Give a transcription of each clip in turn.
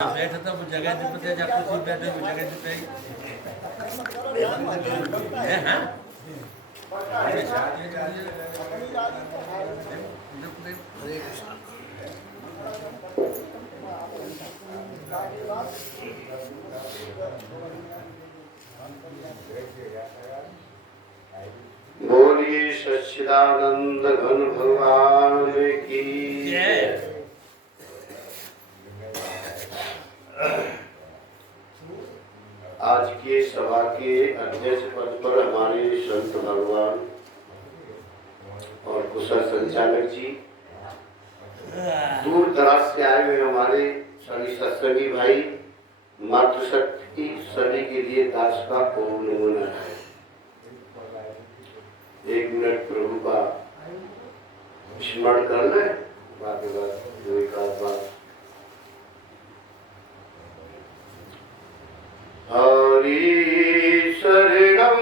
बैठे तो जगह दिखते हैं आपको सीट बैठे तो जगह दिखते हैं हाँ बोलिए सच्चिदानंद घन भगवान की जय। आज के सभा के अध्यक्ष पद पर हमारे संत भगवान और कुशल संचालक जी, दूर दराज से आए हुए हमारे सभी सत्संगी भाई, मातृशक्ति सभी के लिए दास का पूर्ण होना है। एक मिनट प्रभु का स्मरण कर ले, बाकी बात जो एक आध बात। हरि शरणम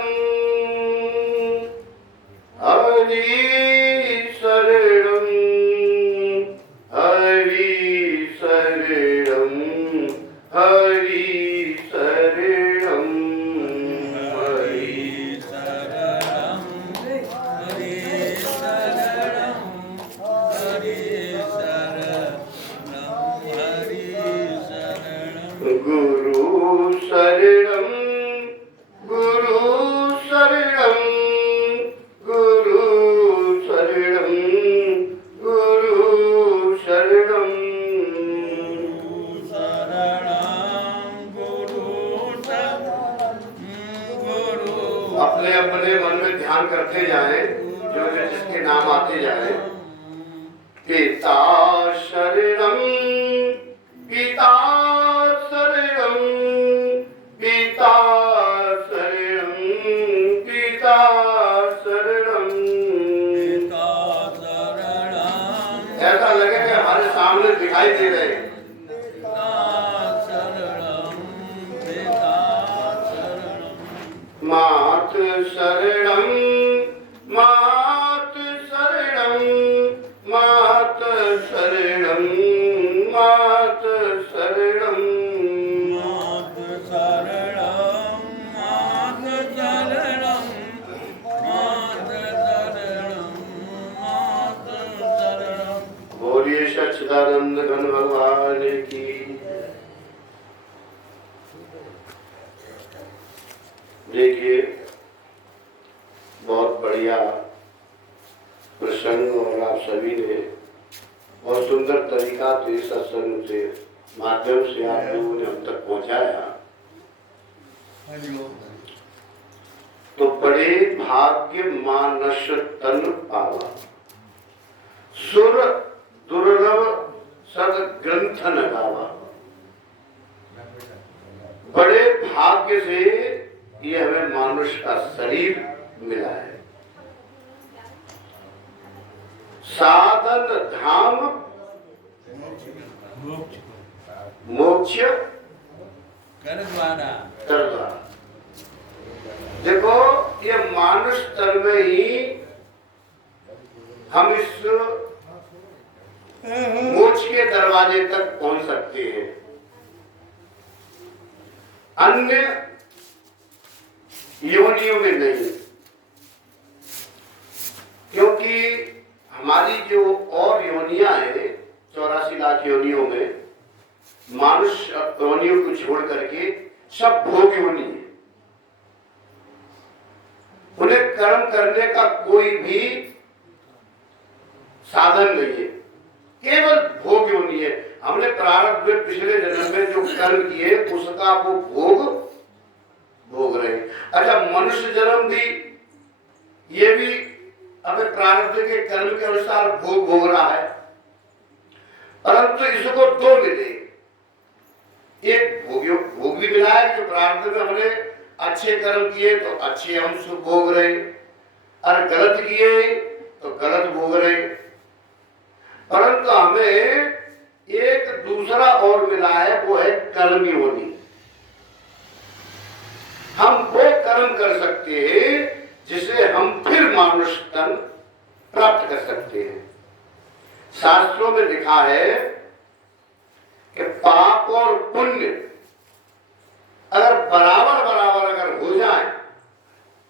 हरि शरणम हरि शरणम हरि शरणम हरि शरणम हरि शरणम हरि शरणम हरि शरणम गुरु शरणम गुरु शरणम गुरु शरणम गुरु शरणम अपने अपने मन में ध्यान करते जाएं, जो जिसके नाम आते जाएं। पिता शरणम पिता शरणम पिता शरणम पिता शरणम। ऐसा लगे कि हमारे सामने दिखाई दे रहे हैं। मात शरणम मात शरणम मात शरणम मात शरणम मात शरणम मात शरणम मात शरणम मात शरणम। बोलिए सच्चिदानंद घन भगवान की। देखिए, बहुत बढ़िया प्रसंग और आप सभी ने बहुत सुंदर तरीका से सत्संग से माध्यम से आप लोगों ने हम तक पहुंचाया। तो बड़े भाग्य मानस तन पावा, सुर दुर्लभ सद ग्रंथ न गावा। बड़े भाग्य से ये हमें मानुष का शरीर मिला है। साधन धाम मोक्ष कर द्वारा। देखो, ये मानुष तन में ही हम इस मोक्ष के दरवाजे तक पहुंच सकते हैं। अन्य योनियों में नहीं, क्योंकि हमारी जो और योनियां हैं 84 लाख योनियों में, मानुष योनियों को छोड़ करके सब भोग योनि है। उन्हें कर्म करने का कोई भी साधन नहीं है, केवल भोग योनि है। हमने प्रारब्ध में पिछले जन्म में जो कर्म किए उसका वो भोग रहे। अच्छा, मनुष्य जन्म भी ये भी हमें प्रारब्ध के कर्म के अनुसार भोग रहा है, परंतु इसको दो मिले। एक भोग भी मिला है जो प्रारब्ध में हमने अच्छे कर्म किए तो अच्छे हम सुख भोग रहे, और गलत किए तो गलत भोग रहे। परंतु हमें एक दूसरा और मिला है, वो है कर्म योनि। हम वो कर्म कर सकते हैं जिसे हम फिर मानुष तन प्राप्त कर सकते हैं। शास्त्रों में लिखा है कि पाप और पुण्य अगर बराबर बराबर अगर हो जाए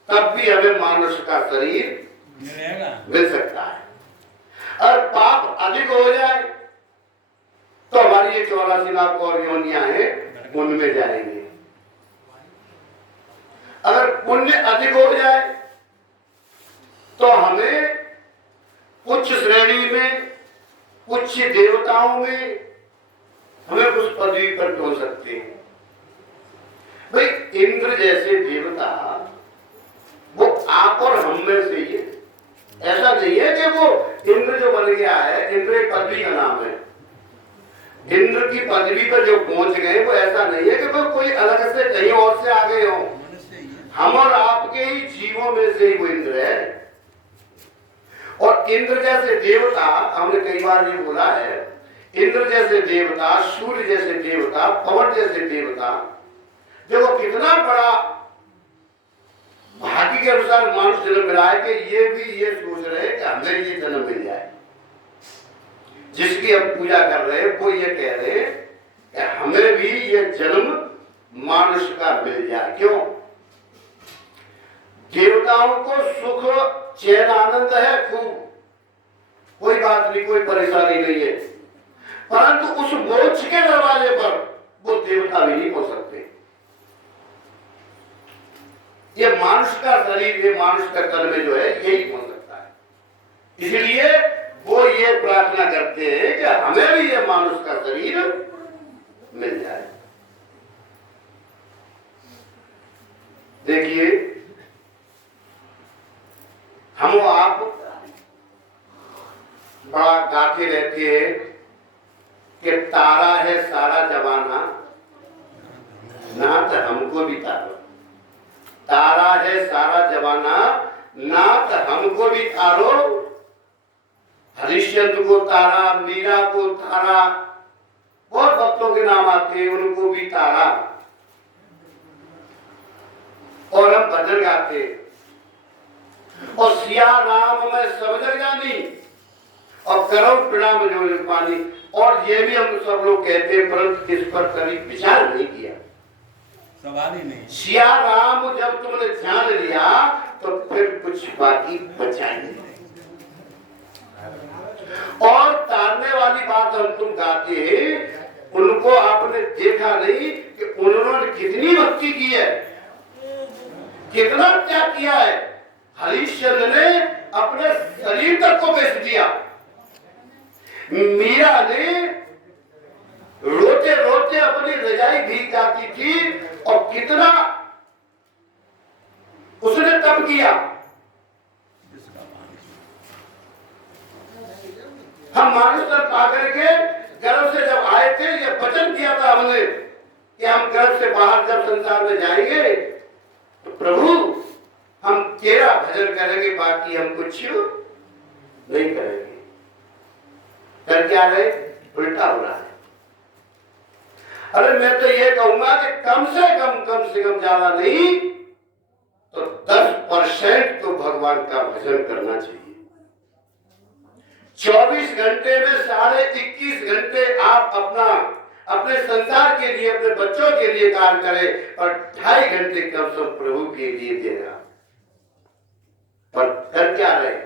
तब भी हमें मानुष का शरीर मिल सकता है। अगर पाप अधिक हो जाए तो हमारी ये 84 लाख और योनियां हैं उनमें जाएंगे। अगर पुण्य अधिक हो जाए तो हमें उच्च श्रेणी में, उच्च देवताओं में हमें उस पदवी पर पहुंच सकते हैं। भाई इंद्र जैसे देवता वो आप और हम में से ही, ऐसा नहीं है कि वो इंद्र जो बन गया है, इंद्र एक पदवी का नाम है। इंद्र की पदवी पर जो पहुंच गए वो ऐसा नहीं है कि वो कोई अलग से कहीं और से आ गए हो। हम और आपके ही जीवों में से ही वो इंद्र है। और इंद्र जैसे देवता, हमने कई बार ये बोला है, इंद्र जैसे देवता, सूर्य जैसे देवता, पवन जैसे देवता, देखो कितना बड़ा भाग्य के अनुसार मानुष जन्म मिला है कि ये भी ये सोच रहे कि हमें ये जन्म मिल जाए। जिसकी हम पूजा कर रहे हैं वो ये कह रहे हैं कि हमें भी ये जन्म मानुष का मिल जाए। क्यों? देवताओं को सुख चैन आनंद है खूब, कोई बात नहीं, कोई परेशानी नहीं है, परंतु उस मोक्ष के दरवाजे पर वो देवता भी नहीं पहुंच सकते। ये मानुष का शरीर, ये मानुष का तन में जो है यही पहुंच सकता है। इसलिए वो ये प्रार्थना करते हैं कि हमें भी ये मानुष का शरीर मिल जाए। देखिए हम आप बड़ा गाते रहते हैं कि तारा है सारा जमाना, नाथ हमको भी तारो। तारा है सारा जमाना, नाथ हमको भी तारो। हरिश्चंद्र को तारा, मीरा को तारा, बहुत भक्तों के नाम आते हैं, उनको भी तारा। और हम भजन गाते और सिया राम मैं सब जग जानी और करो प्रणाम जो पानी। और ये भी हम सब लोग कहते हैं, परंतु इस पर कभी विचार नहीं किया, सवाल ही नहीं। सिया राम जब तुमने जान लिया तो फिर कुछ बाकी बचा नहीं। और तारने वाली बात हम तुम गाते हैं, उनको आपने देखा नहीं कि उन्होंने कितनी भक्ति की है, कितना त्याग किया है। हरिश्चंद्र ने अपने शरीर तक को बेच दिया। मीरा ने रोते रोते अपनी रजाई भीग जाती थी और कितना उसने तप किया। हम मानुष तन पा करके गर्भ से जब आए थे, ये वचन दिया था हमने कि हम गर्भ से बाहर जब संसार में जाएंगे तो प्रभु हम तेरा भजन करेंगे, बाकी हम कुछ नहीं करेंगे। कर क्या रहे? उल्टा हो रहा है। अरे मैं तो ये कहूंगा कि कम से कम ज्यादा नहीं तो 10% तो भगवान का भजन करना चाहिए। 24 घंटे में 21.5 घंटे आप अपने संसार के लिए, अपने बच्चों के लिए कार्य करें और 2.5 घंटे कम से कम प्रभु के लिए देना। पर कर क्या रहे?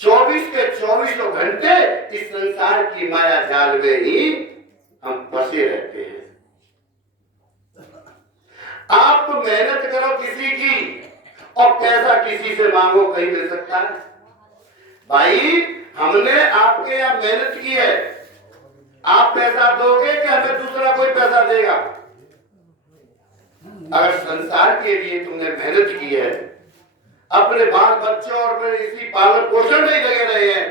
24 के 24 घंटे इस संसार की माया जाल में ही हम फंसे रहते हैं। आप मेहनत करो किसी की और पैसा किसी से मांगो, कहीं मिल सकता है? भाई हमने आपके यहाँ मेहनत की है, आप पैसा दोगे कि हमें दूसरा कोई पैसा देगा? अगर संसार के लिए तुमने मेहनत की है, अपने बाल बच्चों और फिर इसी पालन पोषण में लगे रहे हैं,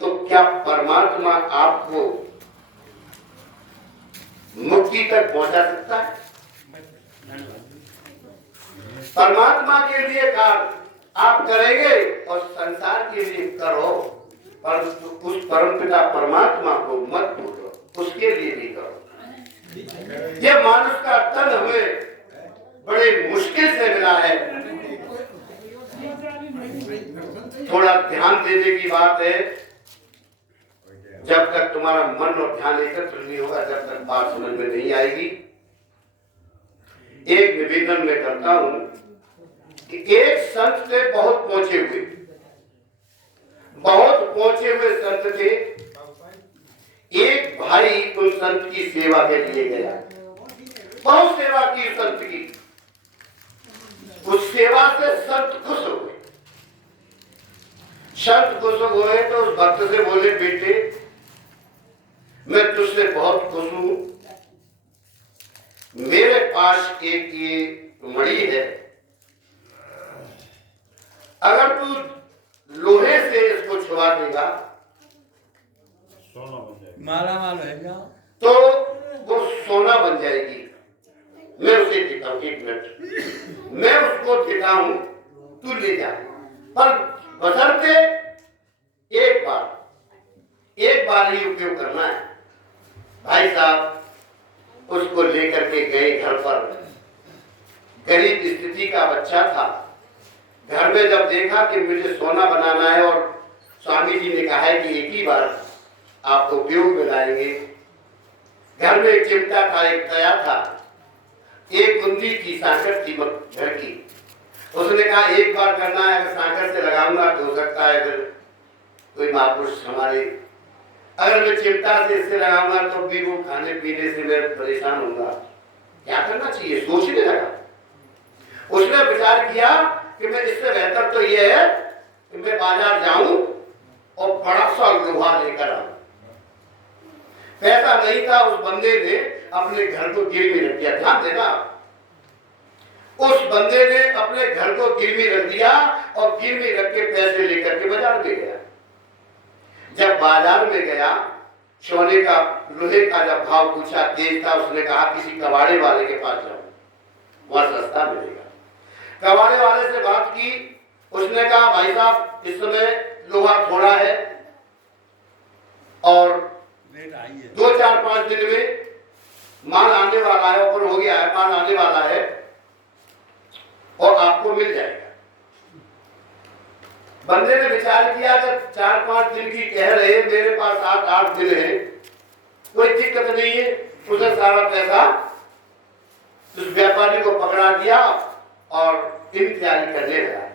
तो क्या परमात्मा आपको मुक्ति तक पहुंचा सकता है? परमात्मा के लिए कार्य आप करेंगे और संसार के लिए करो, पर उस परमपिता परमात्मा को मत भूलो, उसके लिए भी करो। यह मानुष का तन हमें बड़े मुश्किल से मिला है। थोड़ा ध्यान देने की बात है। जब तक तुम्हारा मन और ध्यान एकत्र नहीं होगा तब तक बात समझ में नहीं आएगी। एक निवेदन मैं करता हूं कि एक संत थे बहुत पहुंचे हुए संत थे। एक भाई उन संत की सेवा के लिए गया, बहुत सेवा की संत की। उस सेवा से संत खुश हो गए। संत खुश हुए तो उस भक्त से बोले, बेटे मैं तुझसे बहुत खुश हूं, मेरे पास एक ये मणि है, अगर तू लोहे से इसको छुआ देगा माला माल है क्या तो वो सोना बन जाएगी। मैं उसे देता हूं, एक मिनट, मैं उसको देता हूं, तू ले जा, पर बशर्ते एक बार ही उपयोग करना है। भाई साहब उसको लेकर के गए घर पर। गरीब स्थिति का बच्चा था। घर में जब देखा कि मुझे सोना बनाना है और स्वामी जी ने कहा है कि एक ही बार आपको उपयोग में लाएंगे। घर में एक चिमटा था, एक तया था, एक बुंदी थी, सांकर थी घर की। उसने कहा एक बार करना है, अगर सांकर से लगाऊंगा तो हो सकता है फिर कोई महापुरुष हमारे, अगर मैं चिमटा से इससे लगाऊंगा तो भी वो खाने पीने से मैं परेशान होऊंगा, क्या करना चाहिए, सोचने लगा। उसने विचार किया कि मैं इससे बेहतर तो यह है कि मैं बाजार जाऊं और बड़ा सा लोहा लेकर आऊं। पैसा नहीं था, उस बंदे ने अपने घर को गिरवी रख दिया। ध्यान देना, उस बंदे ने अपने घर को गिरवी रख दिया और गिरवी रख के पैसे लेकर के बाजार में गया। जब बाजार में गया, सोने का लोहे का जब भाव पूछा, तेज था, उसने कहा किसी कबाड़े वाले के पास जाओ, वहां सस्ता मिलेगा। कबाड़े वाले से बात की, उसने कहा भाई साहब इस समय लोहा थोड़ा है और 2-4-5 दिन में माल आने वाला है, ऊपर हो गया है, माल आने वाला है और आपको मिल जाएगा। बंदे ने विचार किया जब 4-5 दिन की कह रहे, मेरे पास 7-8 दिन है, कोई दिक्कत नहीं है। उसने सारा पैसा उस व्यापारी को पकड़ा दिया और इंतजार करने लगा।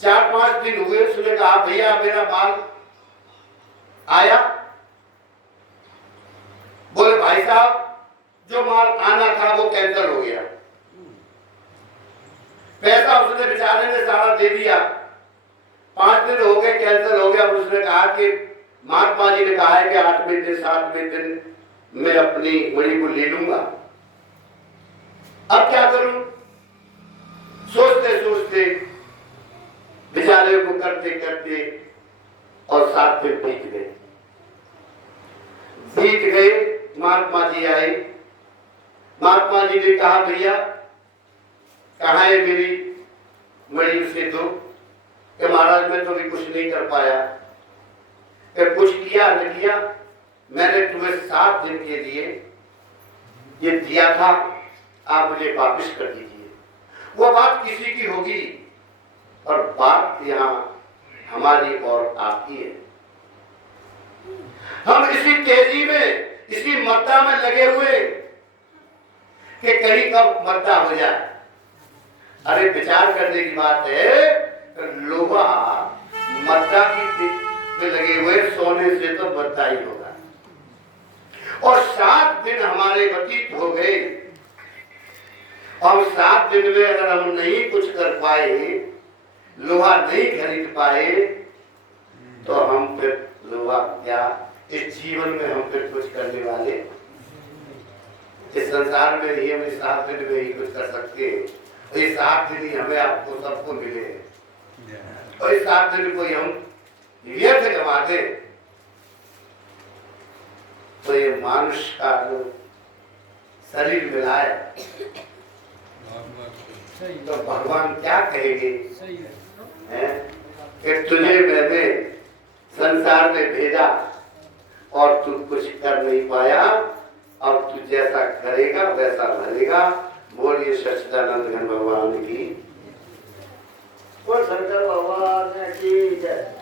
4-5 दिन हुए, उसने कहा भैया मेरा माल आया। बोले भाई साहब जो माल आना था वो कैंसिल हो गया। पैसा उसने बेचारे ने सारा दे दिया। 5 दिन हो गए, कैंसिल हो गया। उसने कहा कि महात्मा जी ने कहा है कि 8वें दिन 7वें दिन मैं अपनी मणि को ले लूंगा, अब क्या करूं। सोचते सोचते बेचारे को करते करते और 7 दिन बीत गए। महात्मा जी आए। महात्मा जी ने कहा भैया कहाँ है मेरी मणि, उसे दो। कि महाराज मैं तो भी कुछ नहीं कर पाया, कि कुछ किया न किया, मैंने तुम्हें 7 दिन के लिए ये दिया था, आप मुझे वापिस कर दीजिए। वो बात किसी की होगी और बात यहाँ हमारी और आपकी है। हम इसी तेजी में, इसी मद्दा में लगे हुए कि कहीं कब मद्दा हो जाए। अरे विचार करने की बात है, लोहा मद्दा की में लगे हुए, सोने से तो मद्दा ही होगा। और 7 दिन हमारे व्यतीत हो गए और 7 दिन में अगर हम नहीं कुछ कर पाए, लोहा नहीं खरीद पाए, तो हम फिर लोहा क्या, इस जीवन में हम फिर कुछ करने वाले, इस संसार में ही हम 7 दिन में ही कुछ कर सकते हैं। ये 7 दिन ही हमें आपको सबको मिले और इस 7 दिन को हम व्यर्थ गवा दे तो ये मनुष्य का जो शरीर मिला है तो भगवान क्या कहेंगे कि तुझे मैंने संसार में भेजा और तू कुछ कर नहीं पाया, और तू जैसा करेगा वैसा भरेगा। बोलिए सच्चिदानंद घन भगवान की, बोल शंकर भगवान की जय।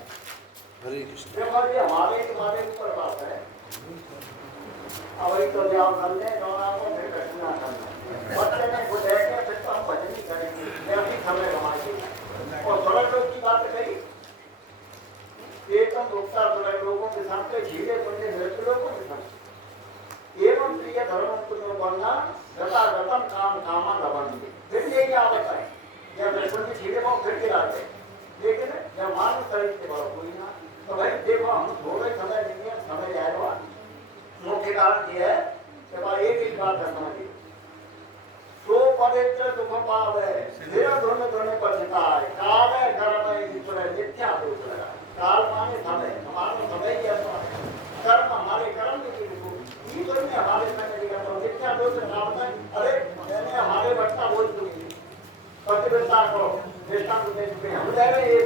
हरे कृष्ण। देखो जी हमारे तुम्हारे ऊपर बात है। अब वही तो जाओ कर ले दोनों को फिर कटना करना बच्चे ने को देखे फिर तो हम भजन ही करेंगे ऐसी समय हमारी। और थोड़ा लोग की बात कही एकदम भुगता थोड़ा लोगों के सामने झीले बंदे नृत्य लोगों के सामने एवं प्रिय धर्म तुम्हें बनना गता गतम काम कामा लवन। फिर यही आवत है जब लक्ष्मण जी झीले में फिर गिराते लेकिन जब मान शरीर के बड़ा कोई ना तो भाई देखो हम थोड़े समय नहीं समय जाएगा। मुख्य कारण यह है कि भाई एक ही बात है समझिए तो पवित्र दुख पावे धीरे धोने धोने पछताए काल है कर्म है ईश्वर मिथ्या दोष लगा। काल माने समय हमारा समय ही ऐसा है कर्म हमारे कर्म की ईश्वर ने हमारे समय दिया तो मिथ्या दोष नाम है। अरे मैंने हमारे बच्चा बोल चुकी पतिव्रता को दृष्टांत दे चुके हम ले रहे